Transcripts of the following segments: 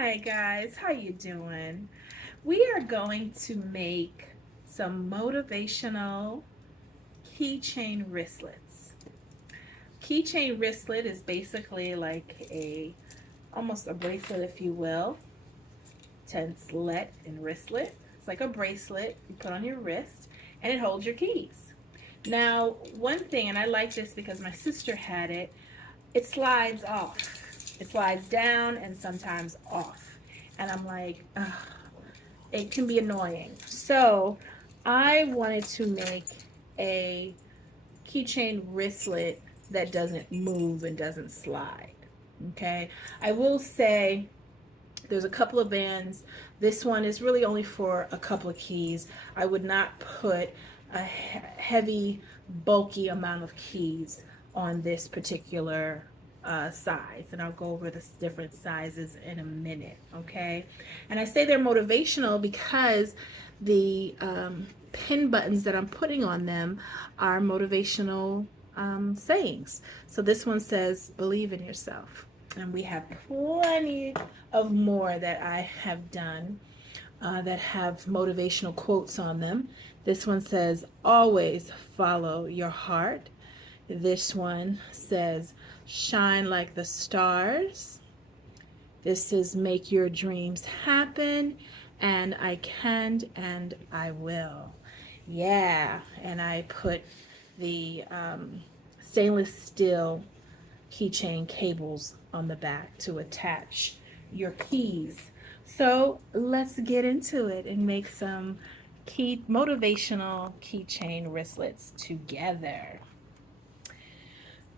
Hi guys, how you doing? We are going to make some motivational keychain wristlets. Keychain wristlet is basically like a almost a bracelet, if you will. Tenselet and wristlet. It's like a bracelet you put on your wrist and it holds your keys. Now, one thing, and I like this because my sister had it, it slides off. It slides down and sometimes off. And I'm like, ugh, it can be annoying. So I wanted to make a keychain wristlet that doesn't move and doesn't slide. Okay. I will say there's a couple of bands. This one is really only for a couple of keys. I would not put a heavy, bulky amount of keys on this particular size, and I'll go over the different sizes in a minute. Okay, and I say they're motivational because the pin buttons that I'm putting on them are motivational sayings. So this one says, "Believe in yourself." And we have plenty of more that I have done that have motivational quotes on them. This one says, always follow your heart. This one says, shine like the stars. This is, make your dreams happen. And I can and I will. Yeah, and I put the stainless steel keychain cables on the back to attach your keys. So let's get into it and make some motivational keychain wristlets together.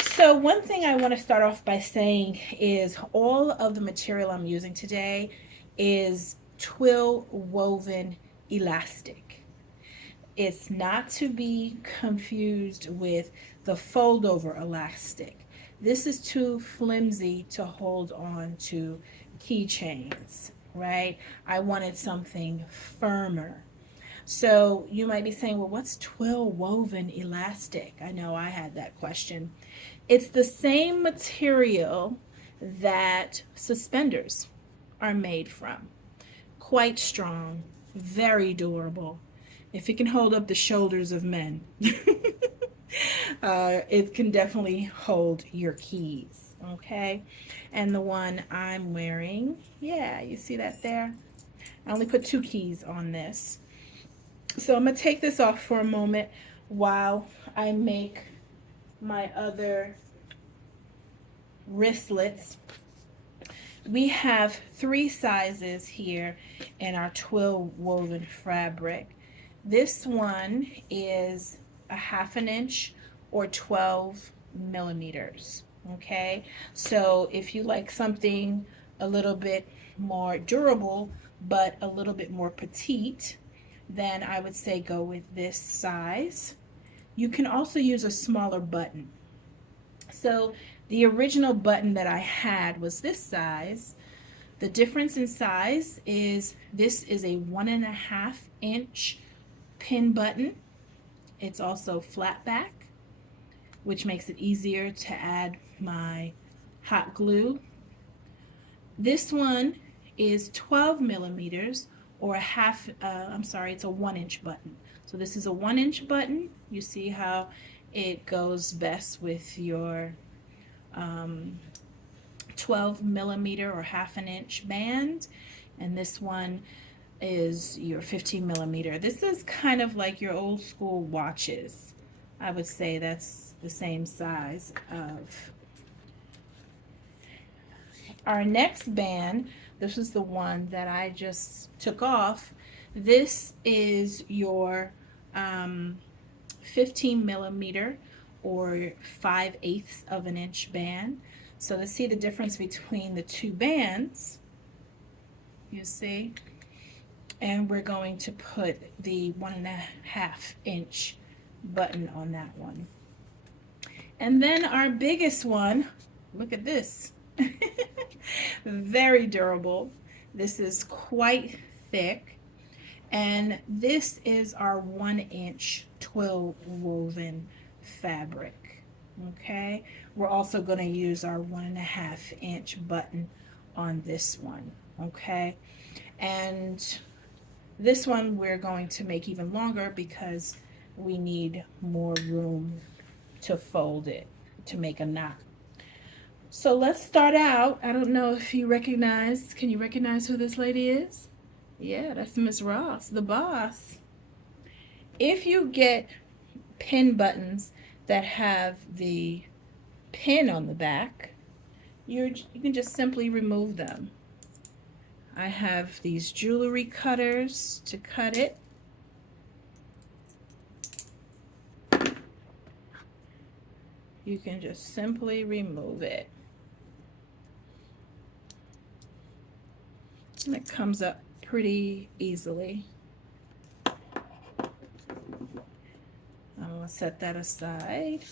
So one thing I want to start off by saying is all of the material I'm using today is twill woven elastic. It's not to be confused with the fold over elastic. This is too flimsy to hold on to keychains, right? I wanted something firmer. So you might be saying, well, what's twill woven elastic? I know I had that question. It's the same material that suspenders are made from. Quite strong, very durable. If it can hold up the shoulders of men, it can definitely hold your keys, okay? And the one I'm wearing, yeah, you see that there? I only put 2 keys on this. So I'm going to take this off for a moment while I make my other wristlets. We have 3 sizes here in our twill woven fabric. This one is a 1/2 inch or 12 millimeters. Okay, so if you like something a little bit more durable but a little bit more petite, then I would say go with this size. You can also use a smaller button. So the original button that I had was this size. The difference in size is this is a 1.5 inch pin button. It's also flat back, which makes it easier to add my hot glue. This one is 12 millimeters or a half, it's a 1 inch button. So this is a 1 inch button. You see how it goes best with your 12 millimeter or 1/2 inch band. And this one is your 15 millimeter. This is kind of like your old school watches. I would say that's the same size of. Our next band, this is the one that I just took off. This is your 15 millimeter or 5/8 of an inch band. So to see the difference between the 2 bands, you see, and we're going to put the 1.5 inch button on that one. And then our biggest one, look at this. Very durable. This is quite thick. And this is our 1 inch twill woven fabric. Okay, we're also going to use our 1.5 inch button on this one, okay? And this one we're going to make even longer because we need more room to fold it to make a knot. So let's start out. I don't know if you recognize, can you recognize who this lady is? Yeah, that's Miss Ross, the boss. If you get pin buttons that have the pin on the back, you can just simply remove them. I have these jewelry cutters to cut it. You can just simply remove it. And it comes up pretty easily. I'm going to set that aside.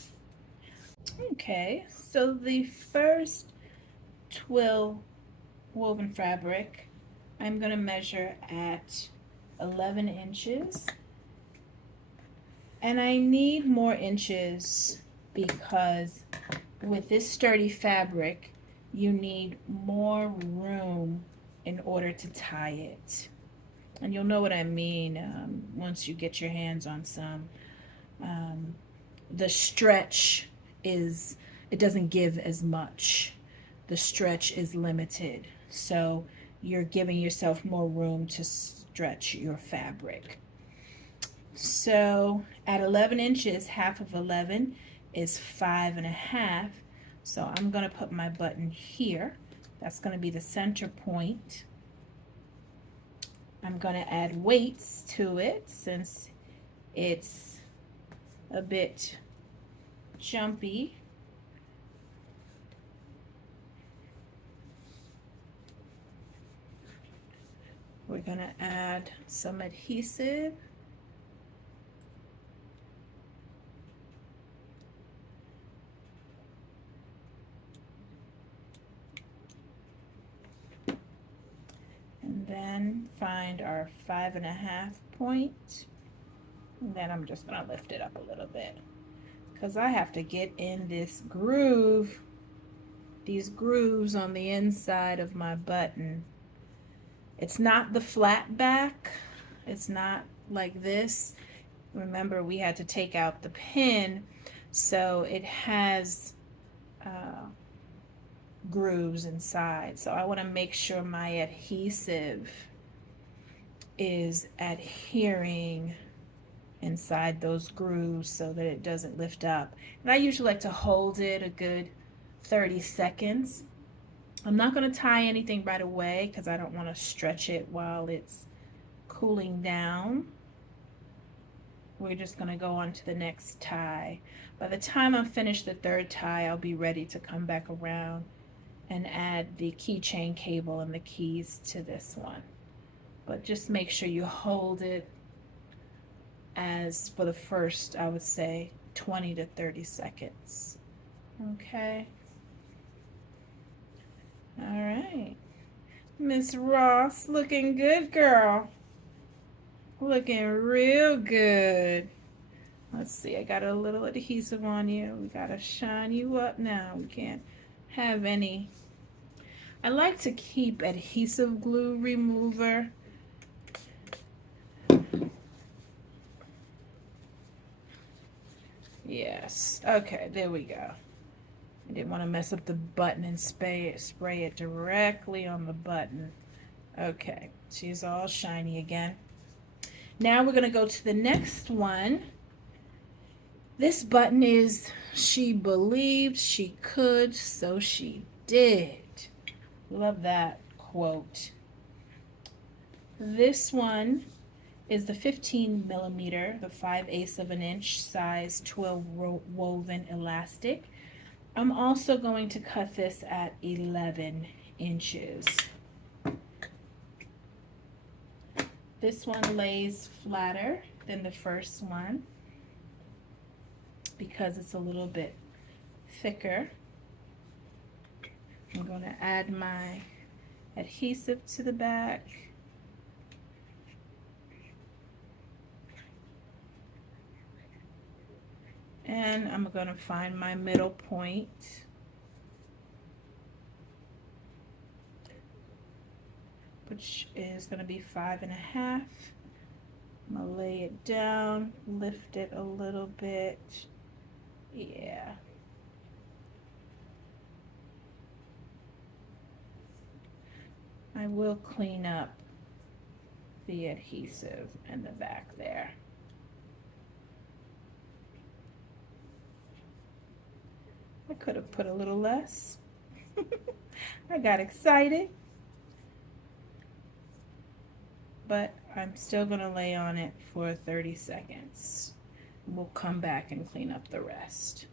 Okay, so the first twill woven fabric, I'm going to measure at 11 inches. And I need more inches because with this sturdy fabric, you need more room in order to tie it. And you'll know what I mean once you get your hands on some. The stretch is, it doesn't give as much. The stretch is limited. So you're giving yourself more room to stretch your fabric. So at 11 inches, half of 11 is 5.5. So I'm going to put my button here. That's going to be the center point. I'm going to add weights to it since it's a bit jumpy. We're going to add some adhesive. And then find our 5.5 point. And then I'm just going to lift it up a little bit because I have to get in this groove, these grooves on the inside of my button. It's not the flat back. It's not like this. Remember, we had to take out the pin, so it has grooves inside. So I want to make sure my adhesive is adhering inside those grooves so that it doesn't lift up. And I usually like to hold it a good 30 seconds. I'm not going to tie anything right away because I don't want to stretch it while it's cooling down. We're just going to go on to the next tie. By the time I'm finished the third tie, I'll be ready to come back around and add the keychain cable and the keys to this one. But just make sure you hold it as for the first, I would say, 20 to 30 seconds. Okay. All right. Miss Ross, looking good, girl. Looking real good. Let's see, I got a little adhesive on you. We gotta shine you up now. We can't have any. I like to keep adhesive glue remover. Yes, okay, there we go. I didn't want to mess up the button and spray it directly on the button. Okay, she's all shiny again. Now we're going to go to the next one. This button is, she believed she could, so she did. Love that quote. This one is the 15 millimeter, the 5/8 of an inch size 12 woven elastic. I'm also going to cut this at 11 inches. This one lays flatter than the first one because it's a little bit thicker. I'm going to add my adhesive to the back. And I'm going to find my middle point. which is going to be 5.5. I'm going to lay it down, lift it a little bit. Yeah. I will clean up the adhesive in the back there. I could have put a little less. I got excited. But I'm still going to lay on it for 30 seconds. We'll come back and clean up the rest.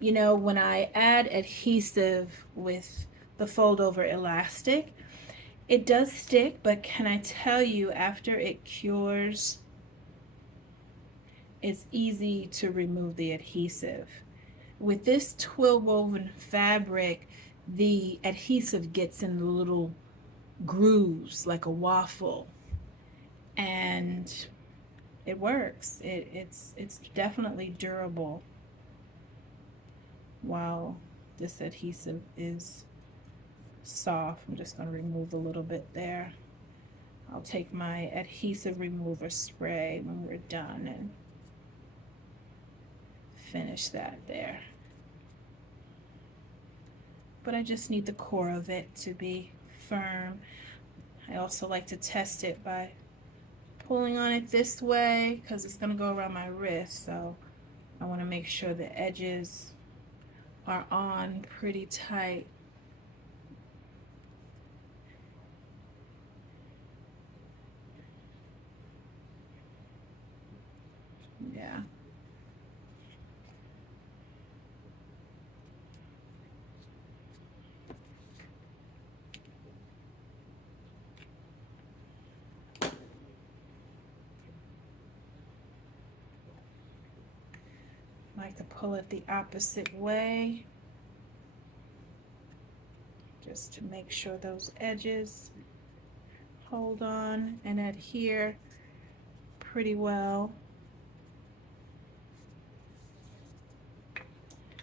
You know, when I add adhesive with the fold over elastic, it does stick, but can I tell you, after it cures, it's easy to remove the adhesive. With this twill woven fabric, the adhesive gets in the little grooves like a waffle, and it works. It's definitely durable while this adhesive is soft. I'm just going to remove a little bit there. I'll take my adhesive remover spray when we're done and finish that there. But I just need the core of it to be firm. I also like to test it by pulling on it this way because it's going to go around my wrist, so I want to make sure the edges are on pretty tight. Yeah. I like to pull it the opposite way just to make sure those edges hold on and adhere pretty well.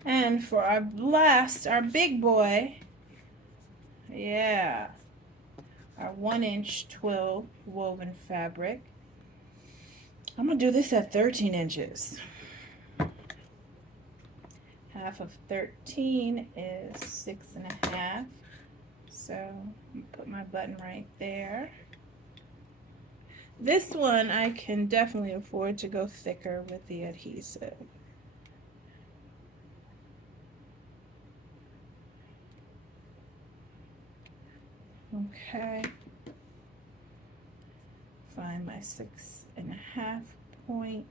And for our last, our big boy, yeah, our 1-inch twill woven fabric. I'm gonna do this at 13 inches. Half of 13 is 6.5. So I'm put my button right there. This one I can definitely afford to go thicker with the adhesive. Okay. Find my 6.5 point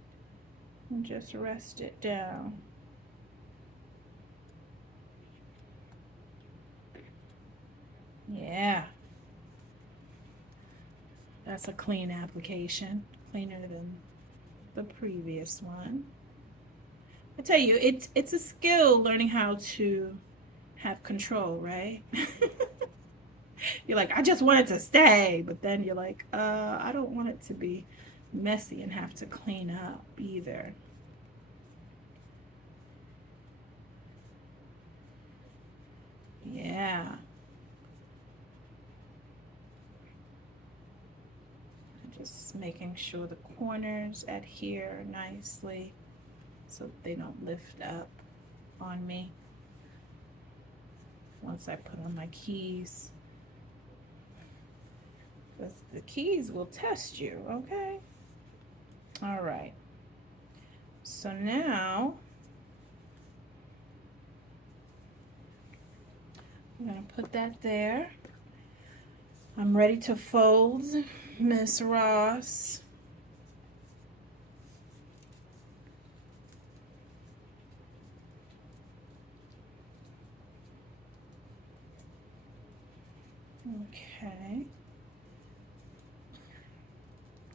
and just rest it down. Yeah. That's a clean application, cleaner than the previous one. I tell you, it's a skill learning how to have control, right? You're like, I just want it to stay, but then you're like, I don't want it to be messy and have to clean up either. Yeah. Just making sure the corners adhere nicely so they don't lift up on me once I put on my keys. Because the keys will test you, okay? All right. So now I'm going to put that there. I'm ready to fold, Miss Ross. Okay.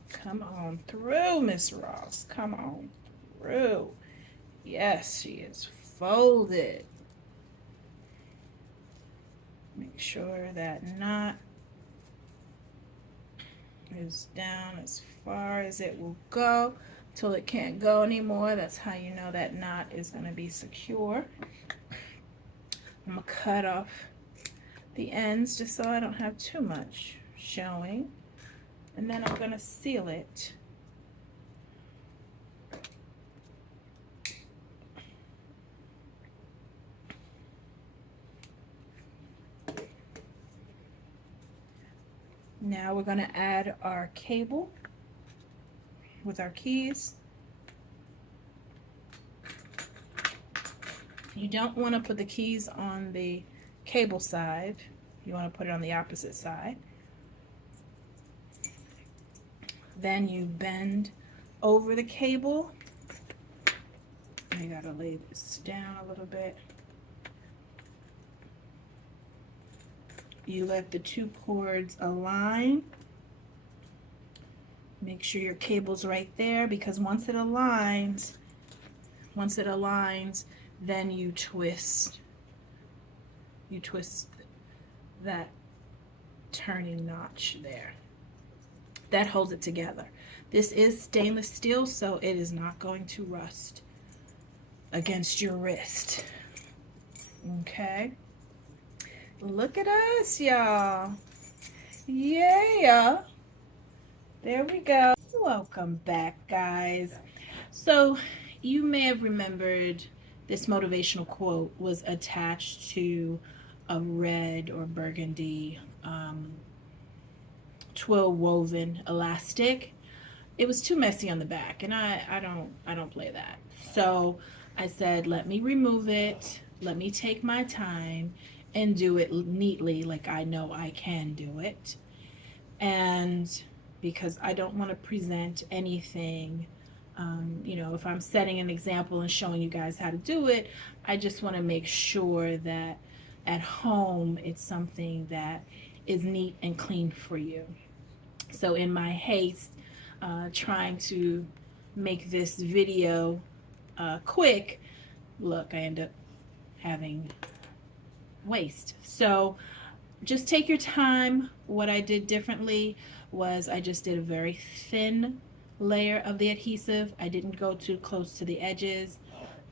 Come on through, Miss Ross. Come on through. Yes, she is folded. Make sure that knot is down as far as it will go till it can't go anymore. That's how you know that knot is going to be secure. I'm going to cut off the ends just so I don't have too much showing. And then I'm going to seal it. Now we're going to add our cable with our keys. You don't want to put the keys on the cable side. You want to put it on the opposite side. Then you bend over the cable. I gotta lay this down a little bit. You let the two cords align. Make sure your cable's right there, because once it aligns, then you twist that turning notch there. That holds it together. This is stainless steel, so it is not going to rust against your wrist. Okay. Look at us, y'all. Yeah. There we go. Welcome back, guys. So you may have remembered this motivational quote was attached to a red or burgundy twill woven elastic. It was too messy on the back, and I don't play that. So I said, let me remove it. Let me take my time and do it neatly, like I know I can do it. And because I don't want to present anything, you know, if I'm setting an example and showing you guys how to do it, I just want to make sure that at home it's something that is neat and clean for you. So in my haste, trying to make this video quick, look, I end up having waste. So just take your time. What I did differently was I just did a very thin layer of the adhesive. I didn't go too close to the edges,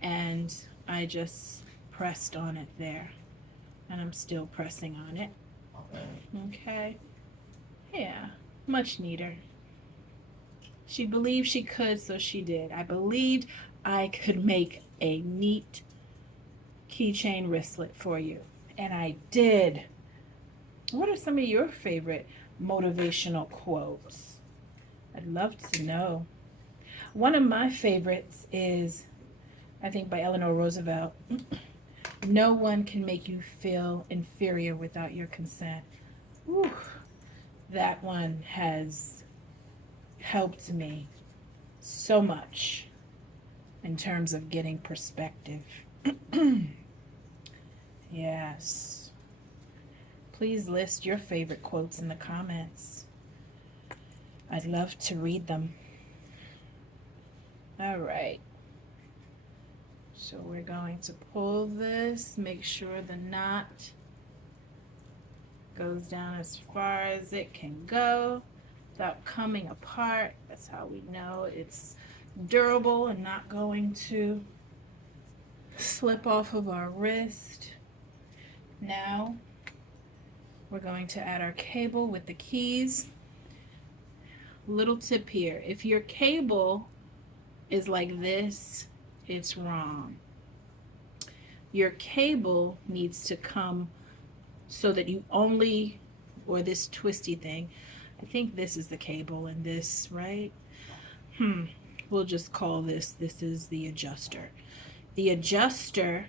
and I just pressed on it there, and I'm still pressing on it. Okay, yeah, much neater. She believed she could, so she did. I believed I could make a neat keychain wristlet for you, and I did. What are some of your favorite motivational quotes? I'd love to know. One of my favorites is, I think, by Eleanor Roosevelt. No one can make you feel inferior without your consent. Whew. That one has helped me so much in terms of getting perspective. Yes. Please list your favorite quotes in the comments. I'd love to read them. All right. So we're going to pull this, make sure the knot goes down as far as it can go without coming apart. That's how we know it's durable and not going to slip off of our wrist. Now we're going to add our cable with the keys. Little tip here, if your cable is like this, it's wrong. Your cable needs to come so that you only, or this twisty thing, I think this is the cable and this, right? We'll just call this is the adjuster. The adjuster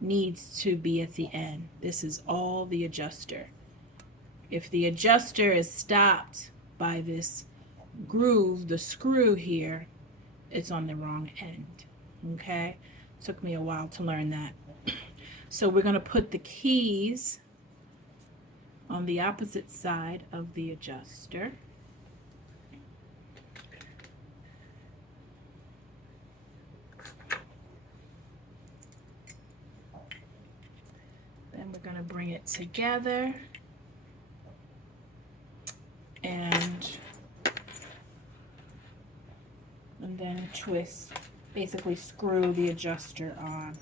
needs to be at the end. This is all the adjuster. If the adjuster is stopped by this groove, the screw here, it's on the wrong end. Okay? Took me a while to learn that. So we're going to put the keys on the opposite side of the adjuster. Then we're going to bring it together and then twist, basically screw the adjuster on.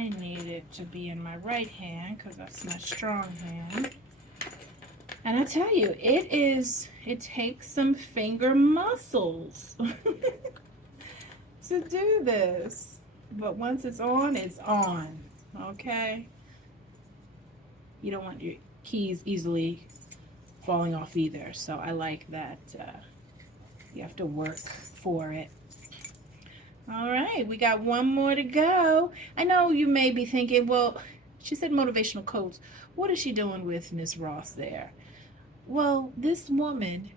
I need it to be in my right hand because that's my strong hand. And I tell you, it takes some finger muscles to do this. But once it's on, okay? You don't want your keys easily falling off either. So I like that you have to work for it. All right, we got one more to go. I know you may be thinking, well, she said motivational quotes. What is she doing with Miss Ross there? Well, this woman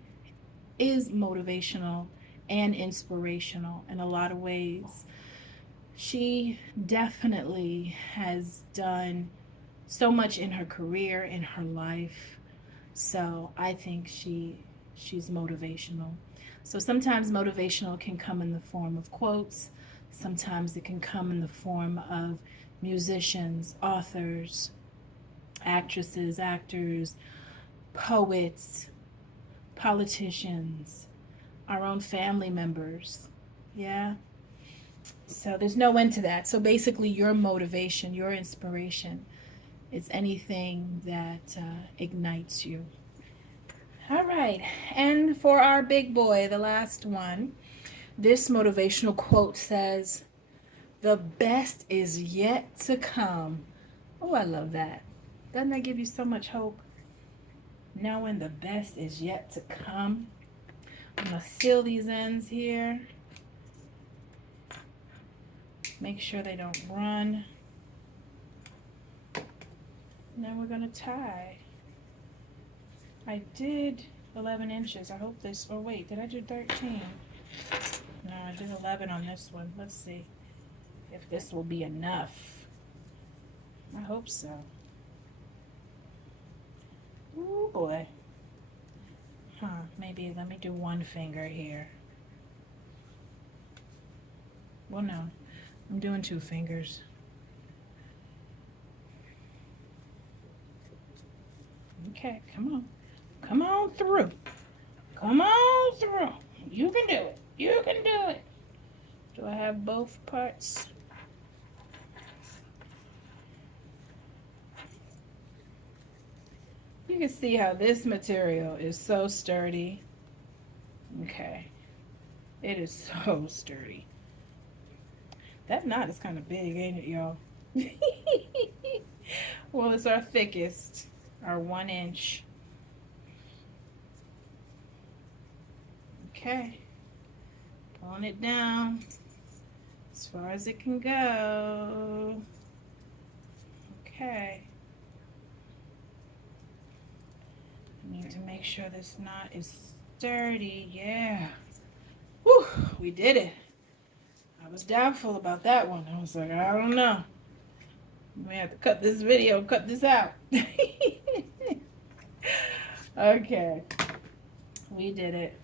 is motivational and inspirational in a lot of ways. She definitely has done so much in her career, in her life. So I think she's motivational. So sometimes motivational can come in the form of quotes. Sometimes it can come in the form of musicians, authors, actresses, actors, poets, politicians, our own family members. Yeah. So there's no end to that. So basically your motivation, your inspiration, is anything that ignites you. All right, and for our big boy, the last one, this motivational quote says, "The best is yet to come." Oh, I love that. Doesn't that give you so much hope? Knowing the best is yet to come. I'm going to seal these ends here. Make sure they don't run. And then we're going to tie. I did 11 inches. I hope this, oh wait, did I do 13? No, I did 11 on this one. Let's see if this will be enough. I hope so. Oh boy. Maybe let me do one finger here. Well, no, I'm doing 2 fingers. Okay, come on. Come on through. Come on through. You can do it. You can do it. Do I have both parts? You can see how this material is so sturdy. Okay. It is so sturdy. That knot is kind of big, ain't it, y'all? Well, it's our thickest, our 1 inch. Okay. Pulling it down as far as it can go. Okay. Need to make sure this knot is sturdy. Yeah. Whew, we did it. I was doubtful about that one. I was like, I don't know. We have to cut this video, cut this out. Okay. We did it.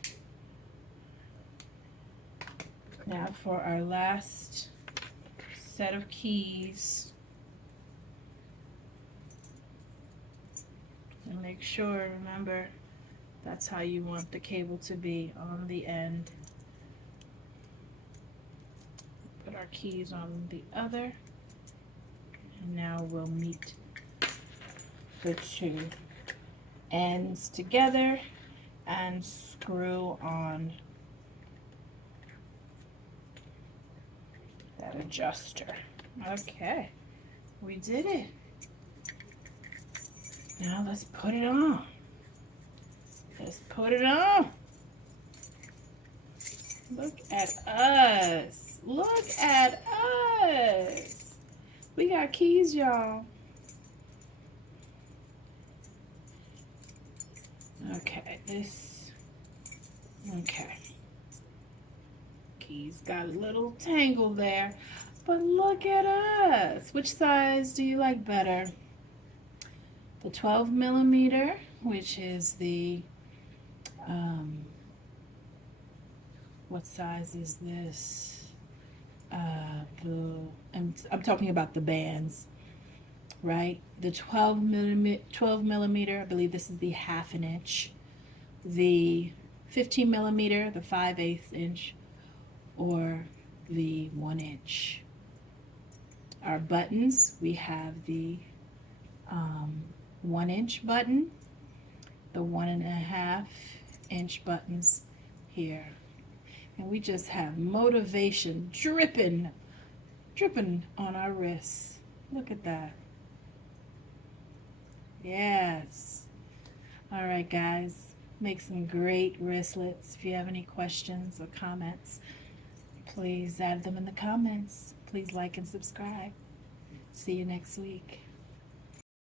Now for our last set of keys. And make sure, remember, that's how you want the cable to be on the end. Put our keys on the other. And now we'll meet the 2 ends together and screw on that adjuster. Okay, we did it. Now let's put it on. Let's put it on. Look at us. Look at us. We got keys, y'all. Okay, okay. Keys got a little tangle there, but look at us. Which size do you like better? The 12 millimeter, which is the, what size is this? I'm talking about the bands, right? The 12 millimeter, I believe this is the 1/2 inch. The 15 millimeter, the 5/8 inch, or the 1 inch. Our buttons, we have the 1-inch button, the 1.5-inch buttons here. And we just have motivation dripping on our wrists. Look at that. Yes. All right, guys. Make some great wristlets. If you have any questions or comments, please add them in the comments. Please like and subscribe. See you next week.